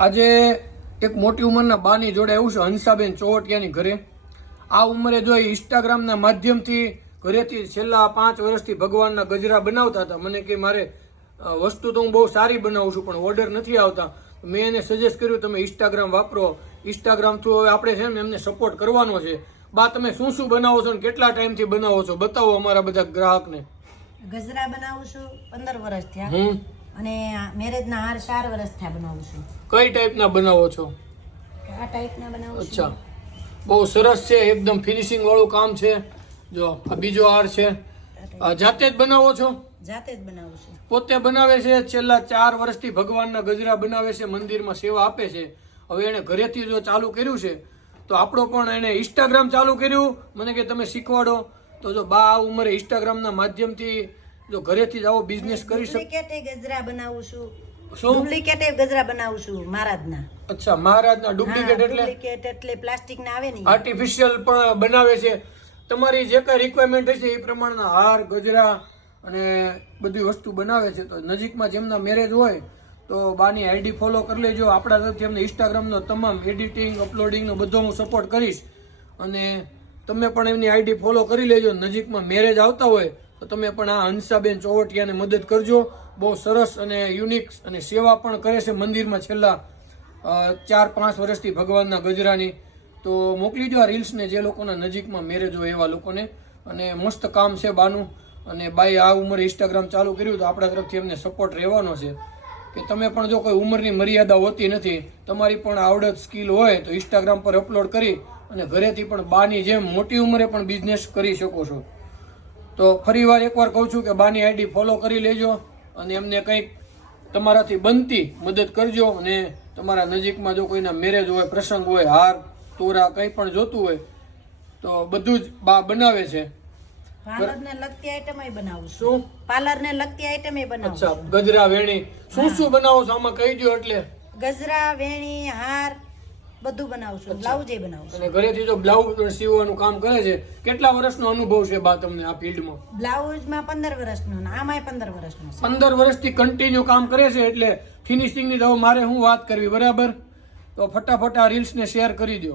આજે એક મોટી ઉંમરના બાની જોડે આવ્યું છે, હંસાબેન ચોવટિયાની ઘરે. આ ઉંમરે જો ઇન્સ્ટાગ્રામના માધ્યમથી ઘરેથી છેલ્લા 5 વર્ષથી ભગવાનના ગજરા બનાવતા હતા. મને કે મારે વસ્તુ તો હું બહુ સારી બનાવું છું પણ ઓર્ડર નથી આવતા. મેં એને સજેસ્ટ કર્યું તમે ઇન્સ્ટાગ્રામ વાપરો. ઇન્સ્ટાગ્રામ થ્રુ હવે આપણે છે ને એમને સપોર્ટ કરવાનો છે. બા તમે શું શું બનાવો છો ને કેટલા ટાઈમથી બનાવો છો બતાવો અમારા બધા ગ્રાહકને. ગજરા બનાવું છું 15 વર્ષ થયા અને મેરેજના હાર 4 વર્ષ થયા બનાવું છું. કઈ ટાઈપના બનાવો છો? આ ટાઈપના બનાવું છું. અચ્છા, બહુ સરસ છે, એકદમ ફિનિશિંગ વાળું કામ છે. જો આ બીજો હાર છે, જાતે જ બનાવો છો? જાતે જ બનાવું છું. પોતે બનાવે છે. છેલ્લા 4 વર્ષથી ભગવાનના ગજરા બનાવે છે, મંદિરમાં સેવા આપે છે. હવે એને ઘરેથી જો ચાલુ કર્યું છે તો આપણો પણ એને ઇન્સ્ટાગ્રામ ચાલુ કર્યું. મને કે તમે શીખવાડો તો જો બા આ ઉંમરે ઇન્સ્ટાગ્રામના માધ્યમથી જો ઘરેથી જ આવો બિઝનેસ કરી શકે. ડુપ્લિકેટ ગજરા બનાવું છું. શું ડુપ્લિકેટ ગજરા બનાવું છું મહારાજના. અચ્છા, મહારાજના ડુપ્લિકેટ એટલે પ્લાસ્ટિકના આવે ને આર્ટિફિશિયલ પણ બનાવે છે. તમારી જે કઈ રિક્વાયરમેન્ટ હશે એ પ્રમાણના હાર ગજરા અને બધી વસ્તુ બનાવે છે. તો નજીકમાં જેમના મેરેજ હોય તો બાની આઈડી ફોલો કરી લેજો. આપણા તરફથી એમને ઇન્સ્ટાગ્રામનો તમામ એડિટિંગ અપલોડિંગનો બધો હું સપોર્ટ કરીશ અને તમે પણ એમની આઈડી ફોલો કરી લેજો. નજીકમાં મેરેજ આવતા હોય તો તમે પણ આ હંસાબેન ચોવટિયાને મદદ કરજો. બહુ સરસ અને યુનિક અને સેવા પણ કરે છે મંદિરમાં છેલ્લા 4-5 વર્ષથી ભગવાનના ગજરાની. તો મોકલી દો આ રીલ્સને જે લોકોના નજીકમાં મેરેજ હોય એવા લોકોને. અને મસ્ત કામ છે બાનું. અને બાઈ આ ઉંમરે ઇન્સ્ટાગ્રામ ચાલુ કર્યું તો આપણા તરફથી એમને સપોર્ટ રહેવાનો છે કે તમે પણ જો કોઈ ઉંમરની મર્યાદા હોતી નથી, તમારી પણ આવડત સ્કિલ હોય તો ઇન્સ્ટાગ્રામ પર અપલોડ કરી અને ઘરેથી પણ બાની જેમ મોટી ઉંમરે પણ બિઝનેસ કરી શકો છો. તો ફરીવાર એકવાર કહું છું કે બાની આઈડી ફોલો કરી લેજો અને એમને કંઈક તમારાથી બનતી મદદ કરજો. અને તમારા નજીકમાં જો કોઈના મેરેજ હોય, પ્રસંગ હોય, હાર તોરા કંઈ પણ જોતું હોય તો બધું જ બા બનાવે છે. પાર્લરને લગતી આઈટમ બનાવું છું. પાર્લરને લગતી આઈટમ બનાવું. અચ્છા, ગજરા વેણી શું શું બનાવો છો આમાં કહી દો. એટલે ગજરા વેણી હાર બધું બનાવું છું. બ્લાઉઝ એ બનાવું છું. અને ઘરેથી જો બ્લાઉઝ સીવવાનું કામ કરે છે. કેટલા વર્ષનો અનુભવ છે બા તમને આ ફિલ્ડમાં? બ્લાઉઝમાં 15 વર્ષનો ને આમાંય 15 વર્ષનો. 15 વર્ષથી કન્ટિન્યુ કામ કરે છે એટલે ફિનિશિંગની તો મારે શું વાત કરવી. બરાબર, તો ફટાફટ આ રીલ્સને શેર કરી દો.